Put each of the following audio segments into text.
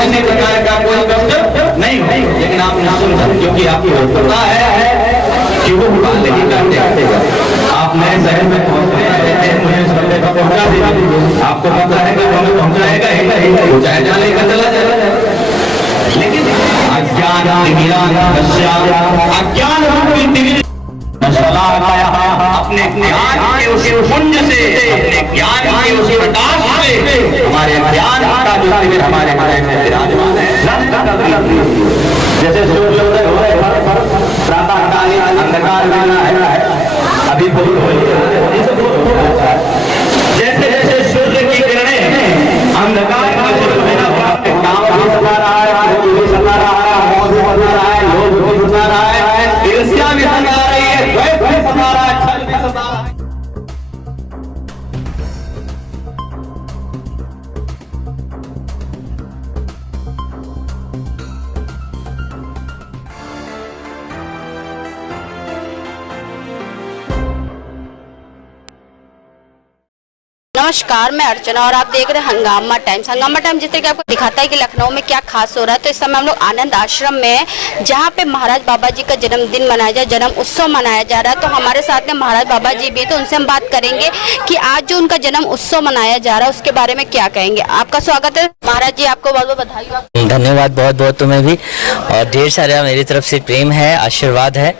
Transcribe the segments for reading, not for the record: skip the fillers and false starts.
किसी प्रकार का कोई कष्ट नहीं हो, लेकिन आप निश्चिंत, क्योंकि आपको पता है कि वो बात नहीं करते। आप नए शहर में पहुंच रहे हैं, मुझे उस बंदे को पहुंचा दीजिए, आपको पता है कि वो हमें पहुंचाएगा ही, चाहे जहाँ लेकर चला जाए। लेकिन अज्ञान अपने ज्ञान के उस पुंज से, अपने ज्ञान के उस प्रकाश से हमारे ज्ञान का जो शिविर हमारे हृदय में विराजमान है। जैसे सूर्योदय हो रहे प्रातःकालीन अंधकार वाला है, अभी जैसे जैसे सूर्य की किरणें अंधकार काम भी सता रहा है, भोग भी सता रहा है, मौत भी सता रहा है, लोभ भी सता रहा है, ईर्ष्या भी सता रही है, द्वेष भी सता रहा है, छल भी सता रहा है। नमस्कार, मैं अर्चना और आप देख रहे हैं हंगामा टाइम्स। हंगामा टाइम्स जिस तरह आपको दिखाता है कि लखनऊ में क्या खास हो रहा है। तो इस समय हम लोग आनंद आश्रम में हैं, जहाँ पे महाराज बाबा जी का जन्मदिन मनाया जा, जन्म उत्सव मनाया जा रहा है। तो हमारे साथ में महाराज बाबा जी भी, तो उनसे हम बात करेंगे कि आज जो उनका जन्म उत्सव मनाया जा रहा है उसके बारे में क्या कहेंगे। आपका स्वागत है महाराज जी, आपको बहुत बहुत बधाई। धन्यवाद, बहुत बहुत तुम्हें भी, और ढेर सारा मेरी तरफ से प्रेम है, आशीर्वाद है।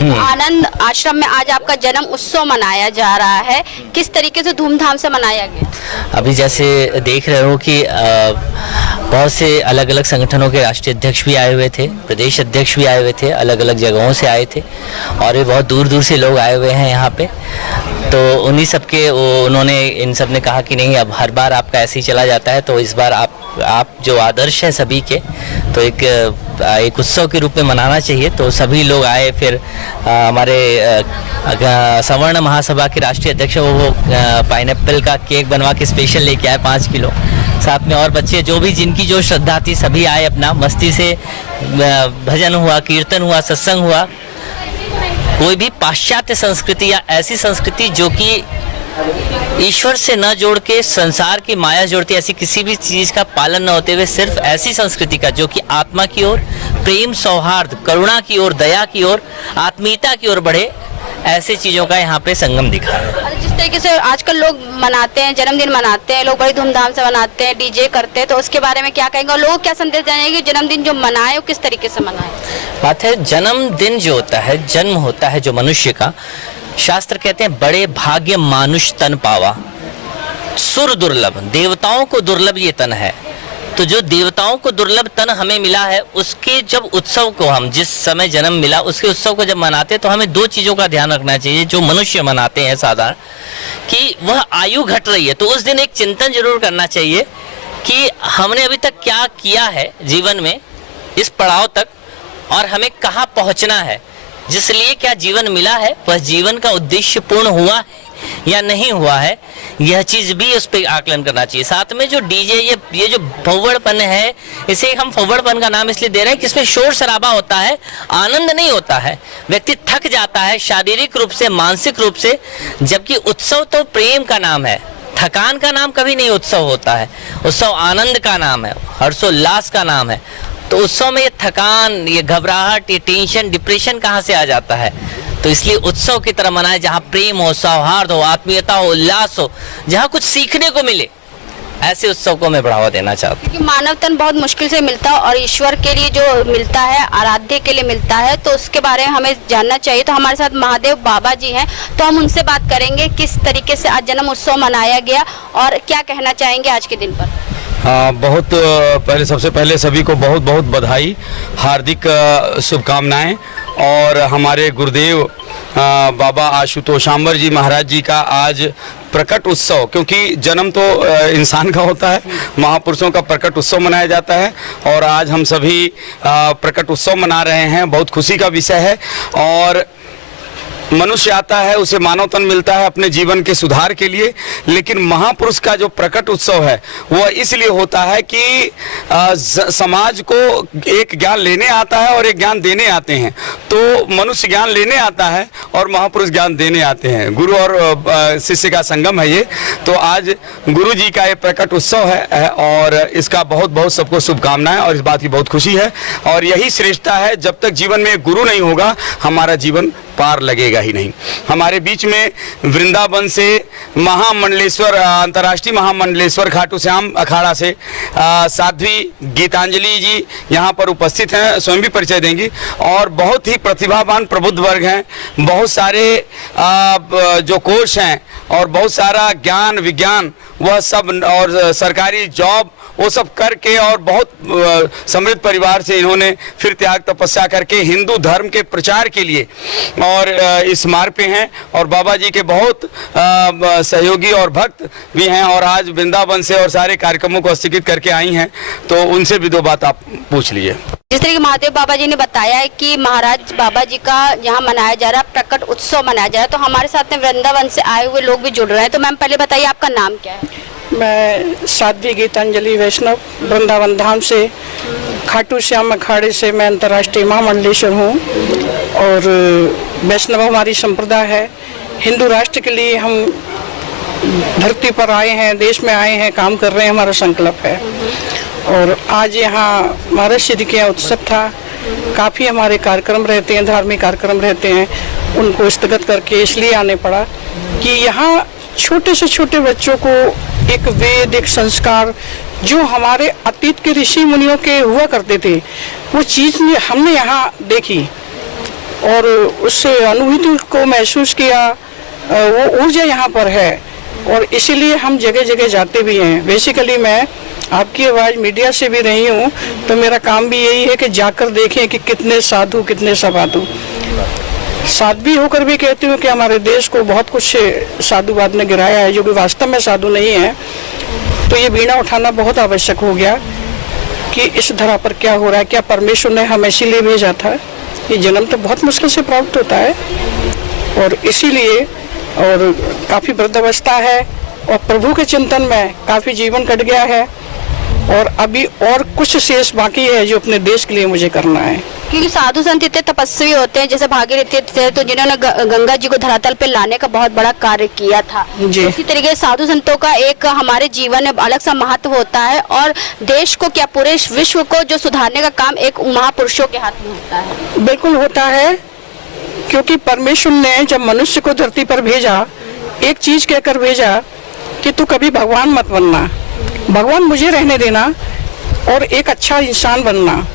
आनंद आश्रम में आज आपका जन्म उत्सव मनाया जा रहा है, किस तरीके से धूमधाम से मनाया गया? अभी जैसे देख रहे हो कि बहुत से अलग अलग संगठनों के राष्ट्रीय अध्यक्ष भी आए हुए थे, प्रदेश अध्यक्ष भी आए हुए थे, अलग अलग जगहों से आए थे, और ये बहुत दूर दूर से लोग आए हुए हैं यहाँ पे। तो उन्हीं सब के उन्होंने इन सब ने कहा कि नहीं, अब हर बार आपका ऐसे ही चला जाता है, तो इस बार आप जो आदर्श हैं सभी के, तो एक उत्सव के रूप में मनाना चाहिए। तो सभी लोग आए। फिर हमारे सवर्ण महासभा के राष्ट्रीय अध्यक्ष वो पाइनएप्पल का केक बनवा के स्पेशल लेके आए 5 किलो, साथ में और बच्चे जो भी जिनकी जो श्रद्धा थी सभी आए, अपना मस्ती से भजन हुआ, कीर्तन हुआ, सत्संग हुआ। कोई भी पाश्चात्य संस्कृति या ऐसी संस्कृति जो कि ईश्वर से न जोड़ के संसार की माया जोड़ती, ऐसी किसी भी चीज़ का पालन न होते हुए सिर्फ ऐसी संस्कृति का जो कि आत्मा की ओर, प्रेम, सौहार्द, करुणा की ओर, दया की ओर, आत्मीयता की ओर बढ़े, ऐसे चीज़ों का यहाँ पे संगम दिखा है। जिस तरीके से आजकल लोग मनाते हैं, जन्मदिन मनाते हैं, लोग बड़ी धूमधाम से मनाते हैं, डीजे करते हैं, तो उसके बारे में क्या कहेंगे और लोग क्या संदेश देंगे कि जन्मदिन जो मनाए वो किस तरीके से मनाए? बात है, जन्मदिन जो होता है, जन्म होता है जो मनुष्य का, शास्त्र कहते हैं बड़े भाग्य मानुष तन पावा, सुर दुर्लभ, देवताओं को दुर्लभ ये तन है। तो जो देवताओं को दुर्लभ तन हमें मिला है, उसके जब उत्सव को हम जिस समय जन्म मिला उसके उत्सव को जब मनाते हैं तो हमें 2 चीज़ों का ध्यान रखना चाहिए जो मनुष्य मनाते हैं साधारण, कि वह आयु घट रही है तो उस दिन एक चिंतन जरूर करना चाहिए कि हमने अभी तक क्या किया है जीवन में इस पड़ाव तक, और हमें कहाँ पहुँचना है, जिसलिए क्या जीवन मिला है वह जीवन का उद्देश्य पूर्ण हुआ है या नहीं हुआ है, यह चीज़ भी उस पर आकलन करना चाहिए। साथ में जो डीजे ये जो फव्वड़पन है, इसे हम फव्वड़पन का नाम इसलिए दे रहे हैं कि इसमें शोर शराबा होता है, आनंद नहीं होता है, व्यक्ति थक जाता है शारीरिक रूप से, मानसिक रूप से, जबकि उत्सव तो प्रेम का नाम है, थकान का नाम कभी नहीं उत्सव होता है। उत्सव आनंद का नाम है, हर्षोल्लास का नाम है। तो उत्सव में ये थकान, ये घबराहट, ये टेंशन, डिप्रेशन कहाँ से आ जाता है? तो इसलिए उत्सव की तरह मनाए जहाँ प्रेम हो, सौहार्द हो, आत्मीयता हो, उल्लास हो, जहाँ कुछ सीखने को मिले, ऐसे उत्सव को मैं बढ़ावा देना चाहता हूँ। क्योंकि मानव तन बहुत मुश्किल से मिलता है और ईश्वर के लिए जो मिलता है, आराध्य के लिए मिलता है, तो उसके बारे में हमें जानना चाहिए। तो हमारे साथ महादेव बाबा जी हैं, तो हम उनसे बात करेंगे किस तरीके से आज जन्म उत्सव मनाया गया और क्या कहना चाहेंगे आज के दिन पर। हाँ, बहुत पहले, सबसे पहले सभी को बहुत बहुत बधाई, हार्दिक शुभकामनाएं। और हमारे गुरुदेव बाबा आशुतोषांबर जी महाराज जी का आज प्रकट उत्सव, क्योंकि जन्म तो इंसान का होता है, महापुरुषों का प्रकट उत्सव मनाया जाता है, और आज हम सभी प्रकट उत्सव मना रहे हैं। बहुत खुशी का विषय है। और मनुष्य आता है उसे मानव तन मिलता है अपने जीवन के सुधार के लिए, लेकिन महापुरुष का जो प्रकट उत्सव है वह इसलिए होता है कि समाज को एक ज्ञान लेने आता है और एक ज्ञान देने आते हैं। तो मनुष्य ज्ञान लेने आता है और महापुरुष ज्ञान देने आते हैं। गुरु और शिष्य का संगम है ये। तो आज गुरु जी का ये प्रकट उत्सव है और इसका बहुत बहुत सबको शुभकामनाएं और इस बात की बहुत खुशी है। और यही श्रेष्ठता है, जब तक जीवन में गुरु नहीं होगा हमारा जीवन पार लगेगा ही नहीं। हमारे बीच में वृंदावन से महामंडलेश्वर, अंतर्राष्ट्रीय महामंडलेश्वर खाटू श्याम अखाड़ा से साध्वी गीतांजलि जी यहाँ पर उपस्थित हैं, स्वयं भी परिचय देंगी। और बहुत ही प्रतिभावान प्रबुद्ध वर्ग हैं, बहुत सारे जो कोर्स हैं और बहुत सारा ज्ञान विज्ञान वह सब और सरकारी जॉब वो सब करके और बहुत समृद्ध परिवार से इन्होंने फिर त्याग तपस्या करके हिंदू धर्म के प्रचार के लिए और इस मार्ग पे हैं और बाबा जी के बहुत सहयोगी और भक्त भी हैं। और आज वृंदावन से और सारे कार्यक्रमों को स्थगित करके आई हैं, तो उनसे भी दो बात आप पूछ लीजिए। जिस तरीके महादेव बाबा जी ने बताया है कि महाराज बाबा जी का यहाँ मनाया जा रहा है, प्रकट उत्सव मनाया जा रहा है, तो हमारे साथ में वृंदावन से आए हुए लोग भी जुड़ रहे हैं। तो मैम पहले बताइए आपका नाम क्या है? मैं साध्वी गीतांजलि वैष्णव वृंदावन धाम से खाटू श्याम अखाड़े से मैं अंतर्राष्ट्रीय महामंडलेश्वर हूँ और वैष्णव हमारी संप्रदाय है। हिंदू राष्ट्र के लिए हम धरती पर आए हैं, देश में आए हैं, काम कर रहे हैं, हमारा संकल्प है। और आज यहाँ महाराज श्री के उत्सव था, काफ़ी हमारे कार्यक्रम रहते हैं, धार्मिक कार्यक्रम रहते हैं, उनको स्थगित करके इसलिए आने पड़ा कि यहाँ छोटे से छोटे बच्चों को एक वेद, एक संस्कार जो हमारे अतीत के ऋषि मुनियों के हुआ करते थे, वो चीज़ हमने यहाँ देखी और उससे अनुभूति को महसूस किया। वो ऊर्जा यहाँ पर है और इसीलिए हम जगह जगह जाते भी हैं। बेसिकली मैं आपकी आवाज़ मीडिया से भी रही हूँ, तो मेरा काम भी यही है कि जाकर देखें कि कितने साधु कितने सबाधु। साध्वी होकर भी कहती हूँ कि हमारे देश को बहुत कुछ साधुवाद ने गिराया है जो कि वास्तव में साधु नहीं है। तो ये बीड़ा उठाना बहुत आवश्यक हो गया कि इस धरा पर क्या हो रहा है, क्या परमेश्वर ने हमें इसीलिए भेजा था। ये जन्म तो बहुत मुश्किल से प्राप्त होता है और इसीलिए और काफ़ी वृद्धावस्था है और प्रभु के चिंतन में काफ़ी जीवन कट गया है और अभी और कुछ शेष बाकी है जो अपने देश के लिए मुझे करना है। क्योंकि साधु संत इतने तपस्वी होते हैं, जैसे भागीरथी थे तो जिन्होंने गंगा जी को धरातल पे लाने का बहुत बड़ा कार्य किया था। इसी तरीके साधु संतों का एक हमारे जीवन में अलग सा महत्व होता है और देश को क्या पूरे विश्व को जो सुधारने का काम एक महापुरुषों के हाथ में होता है। बिल्कुल होता है, क्योंकि परमेश्वर ने जब मनुष्य को धरती पर भेजा, एक चीज कहकर भेजा कि तू कभी भगवान मत बनना, भगवान मुझे रहने देना और एक अच्छा इंसान बनना।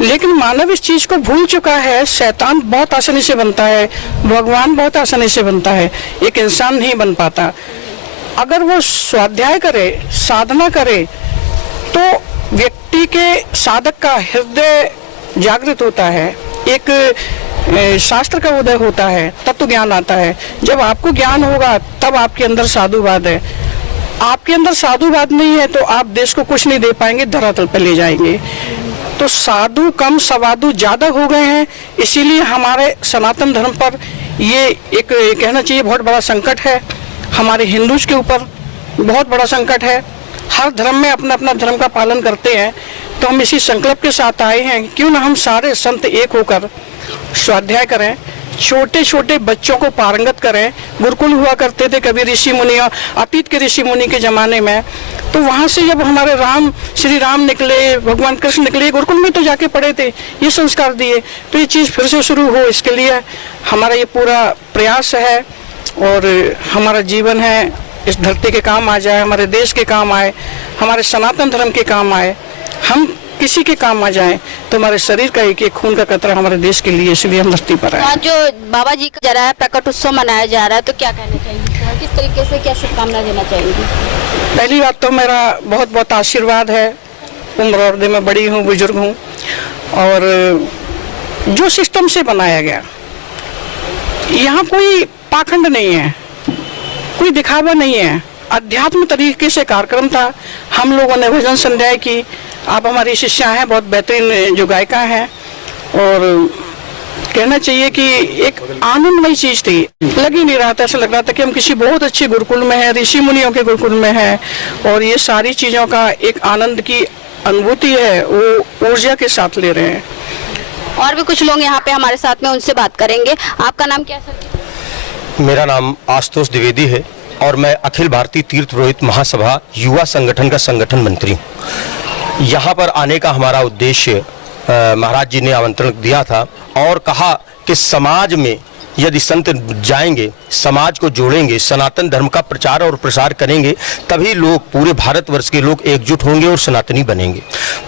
लेकिन मानव इस चीज को भूल चुका है। शैतान बहुत आसानी से बनता है, भगवान बहुत आसानी से बनता है, एक इंसान नहीं बन पाता। अगर वो स्वाध्याय करे, साधना करे, तो व्यक्ति के साधक का हृदय जागृत होता है, एक शास्त्र का उदय होता है, तत्व ज्ञान आता है। जब आपको ज्ञान होगा तब आपके अंदर साधुवाद है। आपके अंदर साधुवाद नहीं है तो आप देश को कुछ नहीं दे पाएंगे, धरातल पर ले जाएंगे। तो साधु कम सवाधु ज्यादा हो गए हैं, इसीलिए हमारे सनातन धर्म पर ये एक कहना चाहिए बहुत बड़ा संकट है। हमारे हिंदूज के ऊपर बहुत बड़ा संकट है। हर धर्म में अपना अपना धर्म का पालन करते हैं, तो हम इसी संकल्प के साथ आए हैं, क्यों ना हम सारे संत एक होकर स्वाध्याय करें, छोटे छोटे बच्चों को पारंगत करें। गुरुकुल हुआ करते थे कभी ऋषि मुनियों, अतीत के ऋषि मुनि के जमाने में, तो वहाँ से जब हमारे श्री राम निकले, भगवान कृष्ण निकले, गुरुकुल में तो जाके पढ़े थे, ये संस्कार दिए। तो ये चीज़ फिर से शुरू हो, इसके लिए हमारा ये पूरा प्रयास है और हमारा जीवन है इस धरती के काम आ जाए, हमारे देश के काम आए, हमारे सनातन धर्म के काम आए, हम किसी के काम आ जाए तो हमारे शरीर का एक एक खून का कतरा हमारे देश के लिए, इसलिए हम धरती पर आए। जो बाबा जी का जा रहा है प्रकट उत्सव मनाया जा रहा है, तो क्या कहना चाहिए, किस तरीके से क्या शुभकामना देना चाहिए? पहली बात तो मेरा बहुत बहुत आशीर्वाद है। उम्र और में बड़ी हूँ, बुजुर्ग हूँ, और जो सिस्टम से बनाया गया, यहाँ कोई पाखंड नहीं है, कोई दिखावा नहीं है, अध्यात्म तरीके से कार्यक्रम था। हम लोगों ने भजन संध्या की। आप हमारी शिष्या हैं, बहुत बेहतरीन जो गायिका हैं, और कहना चाहिए कि एक आनंदमय चीज थी। लग ही नहीं रहा था, ऐसा लग रहा था कि हम किसी बहुत अच्छे गुरुकुल में हैं, ऋषि मुनियों के गुरुकुल में हैं, और ये सारी चीजों का एक आनंद की अनुभूति है वो ऊर्जा के साथ ले रहे हैं। और भी कुछ लोग यहाँ पे हमारे साथ में, उनसे बात करेंगे। आपका नाम क्या है सर? मेरा नाम आशुतोष द्विवेदी है और मैं अखिल भारतीय तीर्थ पुरोहित महासभा युवा संगठन का संगठन मंत्री हूँ। यहाँ पर आने का हमारा उद्देश्य महाराज जी ने आमंत्रण दिया था और कहा कि समाज में यदि संत जाएंगे, समाज को जोड़ेंगे, सनातन धर्म का प्रचार और प्रसार करेंगे, तभी लोग, पूरे भारतवर्ष के लोग एकजुट होंगे और सनातनी बनेंगे।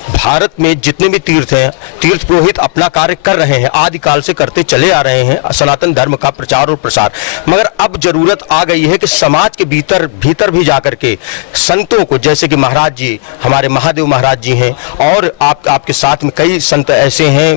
भारत में जितने भी तीर्थ हैं, तीर्थ पुरोहित अपना कार्य कर रहे हैं, आदिकाल से करते चले आ रहे हैं सनातन धर्म का प्रचार और प्रसार, मगर अब जरूरत आ गई है कि समाज के भीतर भी जाकर के संतों को, जैसे कि महाराज जी, हमारे महादेव महाराज जी हैं, और आपके साथ में कई संत ऐसे हैं,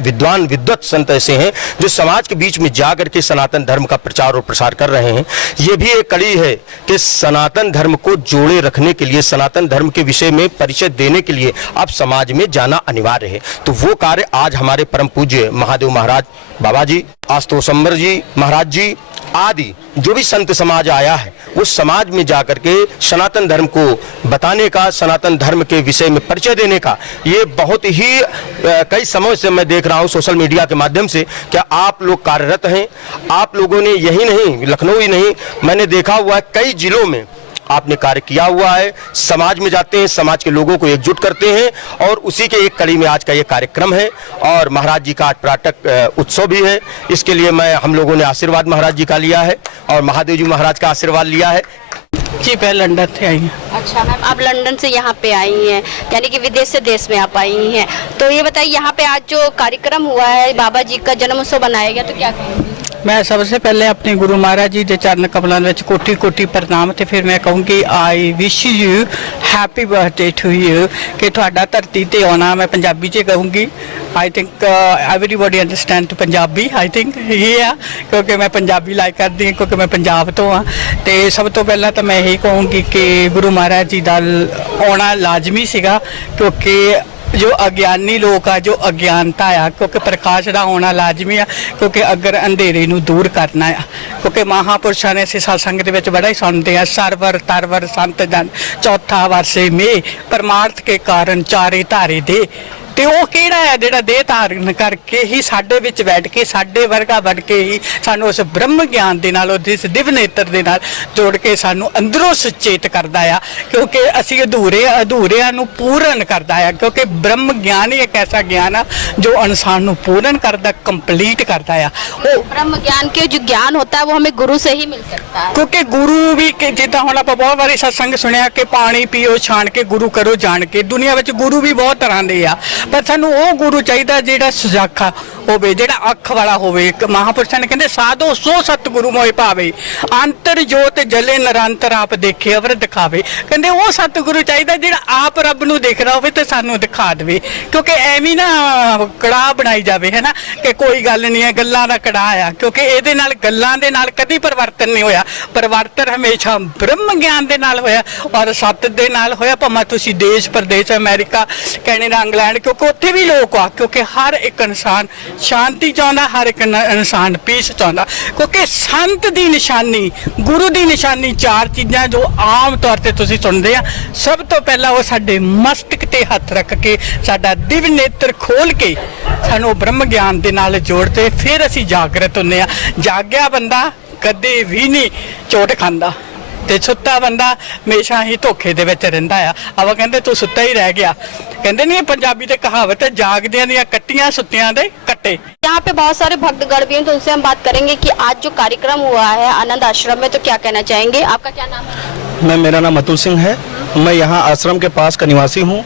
विद्वत संत ऐसे हैं जो समाज के बीच में जाकर के सनातन धर्म का प्रचार और प्रसार कर रहे हैं। ये भी एक कड़ी है कि सनातन धर्म को जोड़े रखने के लिए, सनातन धर्म के विषय में परिचय देने के लिए अब समाज में जाना अनिवार्य है। तो वो कार्य आज हमारे परम पूज्य महादेव महाराज बाबा जी, आशुतोषाम्बर जी महाराज जी आदि जो भी संत समाज आया है, वो समाज में जाकर के सनातन धर्म को बताने का, सनातन धर्म के विषय में परिचय देने का, ये बहुत ही कई समय से मैं देख रहा हूँ सोशल मीडिया के माध्यम से। क्या आप लोग कार्यरत हैं? आप लोगों ने यही नहीं, लखनऊ ही नहीं, मैंने देखा हुआ है कई जिलों में आपने कार्य किया हुआ है। समाज में जाते हैं, समाज के लोगों को एकजुट करते हैं, और उसी के एक कड़ी में आज का ये कार्यक्रम है। और महाराज जी का आज प्रातः उत्सव भी है। इसके लिए हम लोगों ने आशीर्वाद महाराज जी का लिया है और महादेव जी महाराज का आशीर्वाद लिया है। जी, मैं लंदन से आई हूँ। अच्छा मैम, आप लंदन से यहाँ पे आई हैं, यानी कि विदेश से देश में आप आई हैं। तो ये बताइए, यहाँ पे आज जो कार्यक्रम हुआ है, बाबा जी का जन्म उत्सव बनाया गया, तो क्या कहेंगे? मैं सबसे पहले अपने गुरु महाराज जी के चरण कमलों में कोटि कोटि प्रणाम, तो फिर मैं कहूँगी I wish you happy birthday to you, कि ਤੁਹਾਡਾ ਧਰਤੀ ਤੇ ਆਉਣਾ। मैं पंजाबी च कहूँगी। I think everybody understand Punjabi, I think ये आ, क्योंकि मैं पंजाबी लाइक करती हूँ, क्योंकि मैं पंजाब तो हाँ। तो सब तो पहला तो मैं यही कहूँगी कि गुरु महाराज जी का आना लाजमी सीगा, क्योंकि जो अज्ञानी लोग आ, जो अज्ञानता आ, क्योंकि प्रकाश का होना लाजमी है, क्योंकि अगर अंधेरे नूं दूर करना है। क्योंकि महापुरुषों ने इस सत्संग दे विच बड़ा ही सुनते हैं, सरवर तरवर संत जन चौथा वर्षे में परमार्थ के कारण चारे धारे दे। ਤੇ ਉਹ ਕਿਹੜਾ ਹੈ ਜਿਹੜਾ ਦੇਹ ਧਾਰਨ ਕਰਕੇ ਹੀ ਸਾਡੇ ਵਿੱਚ ਬੈਠ ਕੇ, ਸਾਡੇ ਵਰਗਾ ਬਣ ਕੇ ਹੀ ਸਾਨੂੰ ਉਸ ਬ੍ਰਹਮ ਗਿਆਨ ਦੇ ਨਾਲ, ਉਸ ਦਿਵ ਨੇਤਰ ਦੇ ਨਾਲ ਜੋੜ ਕੇ ਸਾਨੂੰ ਅੰਦਰੋਂ ਸੁਚੇਤ ਕਰਦਾ ਆ, ਕਿਉਂਕਿ ਅਸੀਂ ਅਧੂਰਿਆਂ ਨੂੰ ਪੂਰਨ ਕਰਦਾ ਆ। ਕਿਉਂਕਿ ਬ੍ਰਹਮ ਗਿਆਨ ਹੀ ਇੱਕ ਐਸਾ ਗਿਆਨ ਆ ਜੋ ਇਨਸਾਨ ਨੂੰ ਪੂਰਨ ਕਰਦਾ, ਕੰਪਲੀਟ ਕਰਦਾ ਆ। ਉਹ ब्रह्म ज्ञान के जो ज्ञान होता है वो हमें गुरु से ही मिल सकता है। ਕਿਉਂਕਿ ਗੁਰੂ ਵੀ ਜਿੱਦਾਂ ਹੁਣ ਆਪਾਂ ਬਹੁਤ ਵਾਰੀ ਸਤਸੰਗ ਸੁਣਿਆ ਕਿ ਪਾਣੀ ਪੀਓ ਛਾਣ ਕੇ, ਗੁਰੂ ਕਰੋ ਜਾਣ ਕੇ। ਦੁਨੀਆ ਵਿੱਚ ਗੁਰੂ ਵੀ ਬਹੁਤ ਤਰ੍ਹਾਂ ਦੇ ਆ, ਪਰ ਸਾਨੂੰ ਉਹ ਗੁਰੂ ਚਾਹੀਦਾ ਜਿਹੜਾ ਸੁਜਾਖਾ ਹੋਵੇ, ਜਿਹੜਾ ਅੱਖ ਵਾਲਾ ਹੋਵੇ। ਇੱਕ ਮਹਾਂਪੁਰਸ਼ਾਂ ਨੇ ਕਹਿੰਦੇ ਸਾਧੋ ਸੋ ਸਤਿਗੁਰੂ ਮੋਹਿ ਭਾਵੇ, ਅੰਤਰ ਜੋਤ ਜਲੇ ਨਿਰੰਤਰ ਆਪ ਦੇਖੇ ਅਵਰ ਦਿਖਾਵੇ। ਕਹਿੰਦੇ ਉਹ ਸਤਿਗੁਰੂ ਚਾਹੀਦਾ ਜਿਹੜਾ ਆਪ ਰੱਬ ਨੂੰ ਦੇਖਦਾ ਹੋਵੇ ਤੇ ਸਾਨੂੰ ਦਿਖਾ ਦੇਵੇ। ਕਿਉਂਕਿ ਐਵੇਂ ਨਾ ਕੜਾਹ ਬਣਾਈ ਜਾਵੇ, ਹੈ ਨਾ, ਕਿ ਕੋਈ ਗੱਲ ਨਹੀਂ ਹੈ, ਗੱਲਾਂ ਦਾ ਕੜਾਹ ਆ। ਕਿਉਂਕਿ ਇਹਦੇ ਨਾਲ, ਗੱਲਾਂ ਦੇ ਨਾਲ ਕਦੀ ਪਰਿਵਰਤਨ ਨਹੀਂ ਹੋਇਆ। ਪਰਿਵਰਤਨ ਹਮੇਸ਼ਾ ਬ੍ਰਹਮ ਗਿਆਨ ਦੇ ਨਾਲ ਹੋਇਆ ਔਰ ਸੱਤ ਦੇ ਨਾਲ ਹੋਇਆ। ਭਾਵੇਂ ਤੁਸੀਂ ਦੇਸ਼ ਪ੍ਰਦੇਸ਼, ਅਮਰੀਕਾ, ਕੈਨੇਡਾ, ਇੰਗਲੈਂਡ, ਕਿਉਂਕਿ ਉੱਥੇ ਵੀ ਲੋਕ ਆ। ਕਿਉਂਕਿ ਹਰ ਇੱਕ ਇਨਸਾਨ ਸ਼ਾਂਤੀ ਚਾਹੁੰਦਾ, ਹਰ ਇੱਕ ਇਨਸਾਨ ਪੀਸ ਚਾਹੁੰਦਾ। ਕਿਉਂਕਿ ਸੰਤ ਦੀ ਨਿਸ਼ਾਨੀ, ਗੁਰੂ ਦੀ ਨਿਸ਼ਾਨੀ, ਚਾਰ ਚੀਜ਼ਾਂ ਜੋ ਆਮ ਤੌਰ ਤੇ ਤੁਸੀਂ ਸੁਣਦੇ ਆ। ਸਭ ਤੋਂ ਪਹਿਲਾਂ ਉਹ ਸਾਡੇ ਮਸਤਕ ਤੇ ਹੱਥ ਰੱਖ ਕੇ, ਸਾਡਾ ਦਿਵ ਨੇਤਰ ਖੋਲ ਕੇ ਸਾਨੂੰ ਬ੍ਰਹਮ ਗਿਆਨ ਦੇ ਨਾਲ ਜੋੜਦੇ, ਫਿਰ ਅਸੀਂ ਜਾਗਰਤ ਹੁੰਦੇ ਆ। ਜਾਗਿਆ ਬੰਦਾ ਕਦੇ ਵੀ ਨਹੀਂ ਚੋਟ ਖਾਂਦਾ, ਤੇ ਸੁੱਤਾ ਬੰਦਾ ਹਮੇਸ਼ਾ ਹੀ ਧੋਖੇ ਦੇ ਵਿੱਚ ਰਹਿੰਦਾ ਆ। ਆਪਾਂ ਕਹਿੰਦੇ ਤੂੰ ਸੁੱਤਾ ਹੀ ਰਹਿ ਗਿਆ। ਕਹਿੰਦੇ ਨਹੀਂ ਪੰਜਾਬੀ ਤੇ ਕਹਾਵਤ ਹੈ, ਜਾਗਦਿਆਂ ਦੀਆਂ ਕੱਟੀਆਂ ਸੁੱਤਿਆਂ ਦੇ ਕੱਟੇ। यहाँ पे बहुत सारे भक्तगण भी हैं, तो उनसे हम बात करेंगे कि आज जो कार्यक्रम हुआ है आनंद आश्रम में, तो क्या कहना चाहेंगे? आपका क्या नाम है? मेरा नाम अतुल सिंह है। मैं यहाँ आश्रम के पास का निवासी हूँ,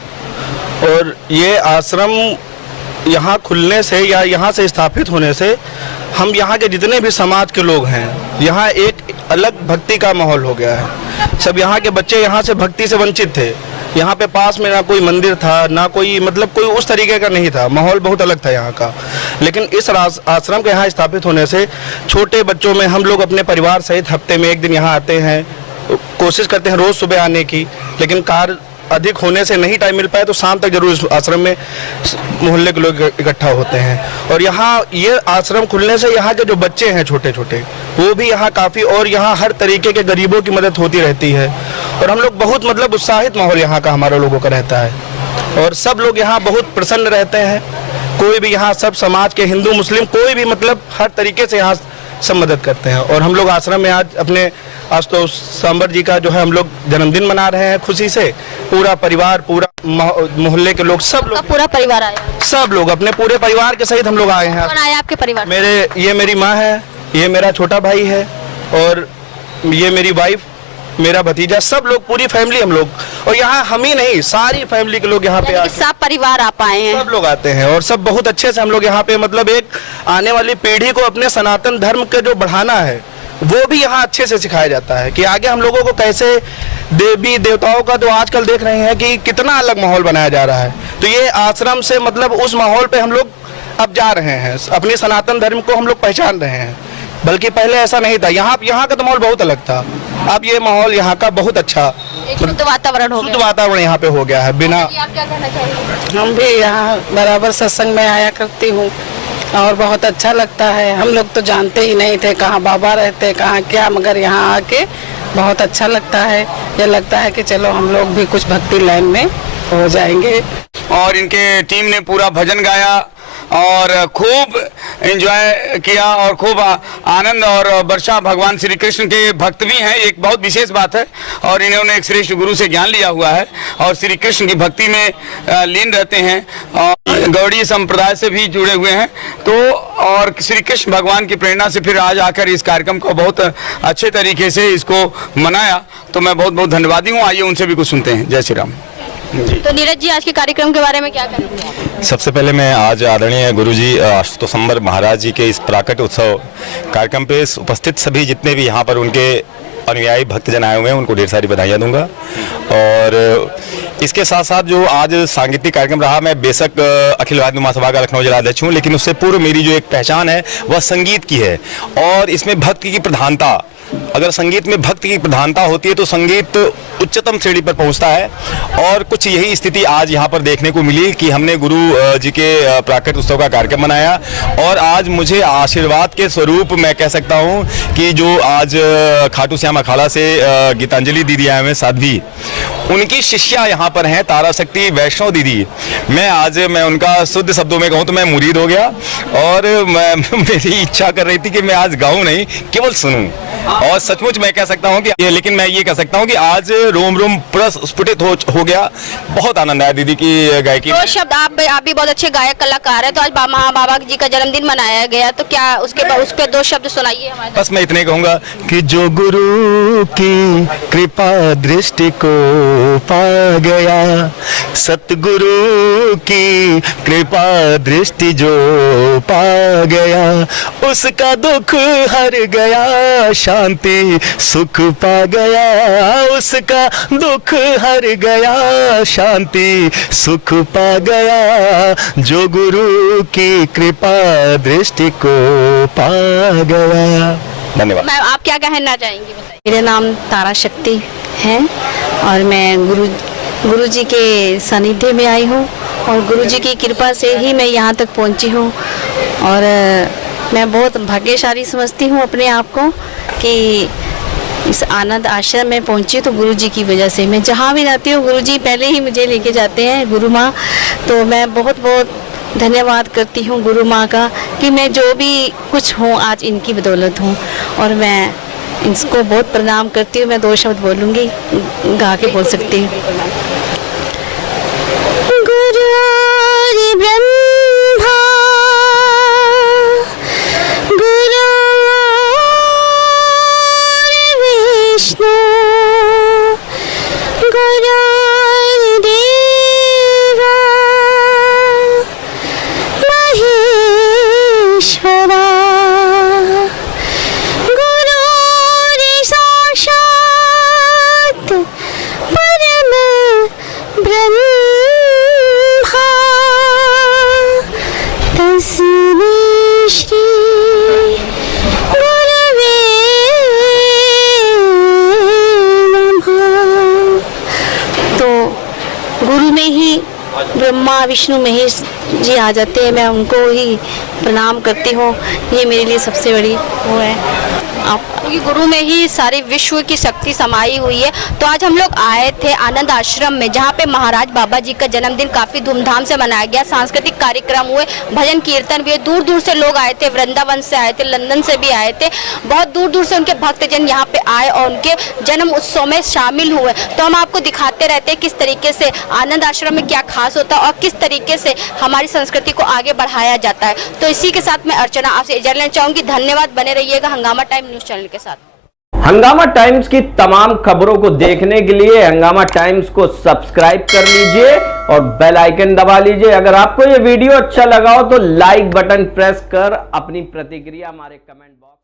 और ये आश्रम यहाँ खुलने से या यहाँ से स्थापित होने से हम यहाँ के जितने भी समाज के लोग हैं, यहाँ एक अलग भक्ति का माहौल हो गया है। सब यहाँ के बच्चे यहाँ से भक्ति से वंचित थे। यहाँ पे पास में ना कोई मंदिर था, ना कोई, मतलब कोई उस तरीके का नहीं था, माहौल बहुत अलग था यहाँ का। लेकिन इस आश्रम के यहाँ स्थापित होने से छोटे बच्चों में हम लोग अपने परिवार सहित हफ्ते में एक दिन यहाँ आते हैं, कोशिश करते हैं रोज़ सुबह आने की, लेकिन कार्य अधिक होने से नहीं टाइम मिल पाए तो शाम तक जरूर इस आश्रम में मोहल्ले के लोग इकट्ठा होते हैं। और यहाँ ये आश्रम खुलने से यहाँ के जो बच्चे हैं छोटे छोटे वो भी यहाँ काफ़ी, और यहाँ हर तरीके के गरीबों की मदद होती रहती है। और हम लोग बहुत मतलब उत्साहित माहौल यहाँ का हमारे लोगों का रहता है और सब लोग यहाँ बहुत प्रसन्न रहते हैं। कोई भी यहाँ सब समाज के हिंदू मुस्लिम कोई भी मतलब हर तरीके से यहाँ सब मदद करते हैं। और हम लोग आश्रम में आज अपने आशुतोष सांबर जी का जो है हम लोग जन्मदिन मना रहे हैं खुशी से। पूरा परिवार, पूरा मोहल्ले के लोग, सब लोग, पूरा परिवार आया? सब लोग अपने पूरे परिवार के सहित हम लोग आए हैं। कौन आया आपके परिवार? ये मेरी माँ है, ये मेरा छोटा भाई है और ये मेरी वाइफ, मेरा भतीजा, सब लोग पूरी फैमिली हम लोग। और यहाँ हम ही नहीं सारी फैमिली के लोग यहाँ पे आते हैं। सब परिवार आप आए हैं? सब लोग आते हैं और सब बहुत अच्छे से हम लोग यहाँ पे मतलब एक आने वाली पीढ़ी को अपने सनातन धर्म के जो बढ़ाना है वो भी यहाँ अच्छे से सिखाया जाता है कि आगे हम लोगों को कैसे देवी देवताओं का तो आजकल देख रहे हैं कि कितना अलग माहौल बनाया जा रहा है। तो ये आश्रम से मतलब उस माहौल पे हम लोग अब जा रहे हैं, अपनी सनातन धर्म को हम लोग पहचान रहे हैं। बल्कि पहले ऐसा नहीं था, यहाँ का तो माहौल बहुत अलग था। अब ये माहौल यहाँ का बहुत अच्छा शुद्ध वातावरण हो गया। शुद्ध वातावरण यहाँ पे हो गया है। बिना आप क्या कहना चाहिए? हम भी यहाँ बराबर सत्संग में आया करती हूँ और बहुत अच्छा लगता है। हम लोग तो जानते ही नहीं थे कहाँ बाबा रहते कहाँ क्या, मगर यहाँ आके बहुत अच्छा लगता है। ये लगता है कि चलो हम लोग भी कुछ भक्ति लाइन में हो जाएंगे। और इनके टीम ने पूरा भजन गाया और खूब एंजॉय किया और खूब आनंद। और वर्षा भगवान श्री कृष्ण के भक्त भी हैं, एक बहुत विशेष बात है। और इन्होंने एक श्रेष्ठ गुरु से ज्ञान लिया हुआ है और श्री कृष्ण की भक्ति में लीन रहते हैं और गौड़ीय संप्रदाय से भी जुड़े हुए हैं। तो और श्री कृष्ण भगवान की प्रेरणा से फिर आज आकर इस कार्यक्रम को बहुत अच्छे तरीके से इसको मनाया। तो मैं बहुत बहुत धन्यवादी हूँ। आइए उनसे भी कुछ सुनते हैं। जय श्री राम। तो नीरज जी आज के कार्यक्रम के बारे में क्या कहेंगे? सबसे पहले मैं आज आदरणीय गुरुजी आशुतोष सांबर महाराज जी के इस प्राकट उत्सव कार्यक्रम पे उपस्थित सभी जितने भी यहाँ पर उनके अनुयायी भक्तजन आए हुए हैं उनको ढेर सारी बधाइयाँ दूंगा। और इसके साथ साथ जो आज सांगीतिक कार्यक्रम रहा, मैं बेशक अखिल भारतीय महासभा का लखनऊ जिलाध्यक्ष हूँ, लेकिन उससे पूर्व मेरी जो एक पहचान है वह संगीत की है। और इसमें भक्ति की प्रधानता, अगर संगीत में भक्ति की प्रधानता होती है तो संगीत उच्चतम श्रेणी पर पहुंचता है। और कुछ यही स्थिति आज यहाँ पर देखने को मिली कि हमने गुरु जी के प्राकट उत्सव का कार्यक्रम मनाया। और आज मुझे आशीर्वाद के स्वरूप मैं कह सकता हूँ कि जो आज खाटू श्याम अखाड़ा से गीतांजलि दीदी आए हुए साध्वी, उनकी शिष्या यहाँ पर हैं तारा शक्ति वैष्णव दीदी। मैं उनका शुद्ध शब्दों में कहूँ तो मैं मुरीद हो गया और मेरी इच्छा कर रही थी कि मैं आज गाऊँ नहीं केवल सुनूं। और सचमुच मैं कह सकता हूँ कि लेकिन मैं ये कह सकता हूँ कि आज रोम रोम प्रस्फुटित हो गया। बहुत आनंद आया दीदी की गायकी। दो शब्द, आप भी बहुत अच्छे गायक कलाकार हैं, तो आज बाबा जी का जन्मदिन मनाया गया, तो क्या उसके दो शब्द सुनाइए हमारे। बस मैं इतने कहूँगा कि जो गुरु की कृपा दृष्टि को पा गया, सतगुरु की कृपा दृष्टि जो पा गया, उसका दुख हर गया, शांति सुख पा गया, उसका दुख हर गया, शांति सुख पा गया, जो गुरु की कृपा दृष्टि को पा गया। धन्यवाद। मैम आप क्या कहना चाहेंगी, बताइए। मेरा नाम तारा शक्ति है और मैं गुरु जी के सानिध्य में आई हूँ और गुरु जी की कृपा से ही मैं यहाँ तक पहुँची हूँ। और मैं बहुत भाग्यशाली समझती हूँ अपने आप को कि इस आनंद आश्रम में पहुँची तो गुरु जी की वजह से। मैं जहाँ भी जाती हूँ गुरु जी पहले ही मुझे लेके जाते हैं, गुरु माँ। तो मैं बहुत बहुत धन्यवाद करती हूँ गुरु माँ का कि मैं जो भी कुछ हूँ आज इनकी बदौलत हूँ। और मैं इसको बहुत प्रणाम करती हूँ। मैं दो शब्द बोलूँगी, गा के बोल सकती हूँ। गुरु ब्रह्मा गुरु विष्णु गुरु देवा महेश्वरा गुरु साक्षात् परम विष्णु महेश जी आ जाते हैं, मैं उनको ही प्रणाम करती हूँ। ये मेरे लिए सबसे बड़ी वो है। आप क्योंकि गुरु में ही सारी विश्व की शक्ति समाई हुई है। तो आज हम लोग आए थे आनंद आश्रम में, जहाँ पे महाराज बाबा जी का जन्मदिन काफी धूमधाम से मनाया गया। सांस्कृतिक कार्यक्रम हुए, भजन कीर्तन भी हुए, दूर दूर से लोग आए थे, वृंदावन से आए थे, लंदन से भी आए थे, बहुत दूर दूर से उनके भक्तजन यहाँ पे आए और उनके जन्म उत्सव में शामिल हुए। तो हम आपको दिखाते रहते हैं किस तरीके से आनंद आश्रम में क्या खास होता है और किस तरीके से हमारी संस्कृति को आगे बढ़ाया जाता है। तो इसी के साथ मैं अर्चना आपसे इजाजत लेना चाहूंगी। धन्यवाद, बने रहिएगा हंगामा टाइम न्यूज चैनल के साथ। हंगामा टाइम्स की तमाम खबरों को देखने के लिए हंगामा टाइम्स को सब्सक्राइब कर लीजिए और बेल आइकन दबा लीजिए। अगर आपको ये वीडियो अच्छा लगा हो तो लाइक बटन प्रेस कर अपनी प्रतिक्रिया हमारे कमेंट बॉक्स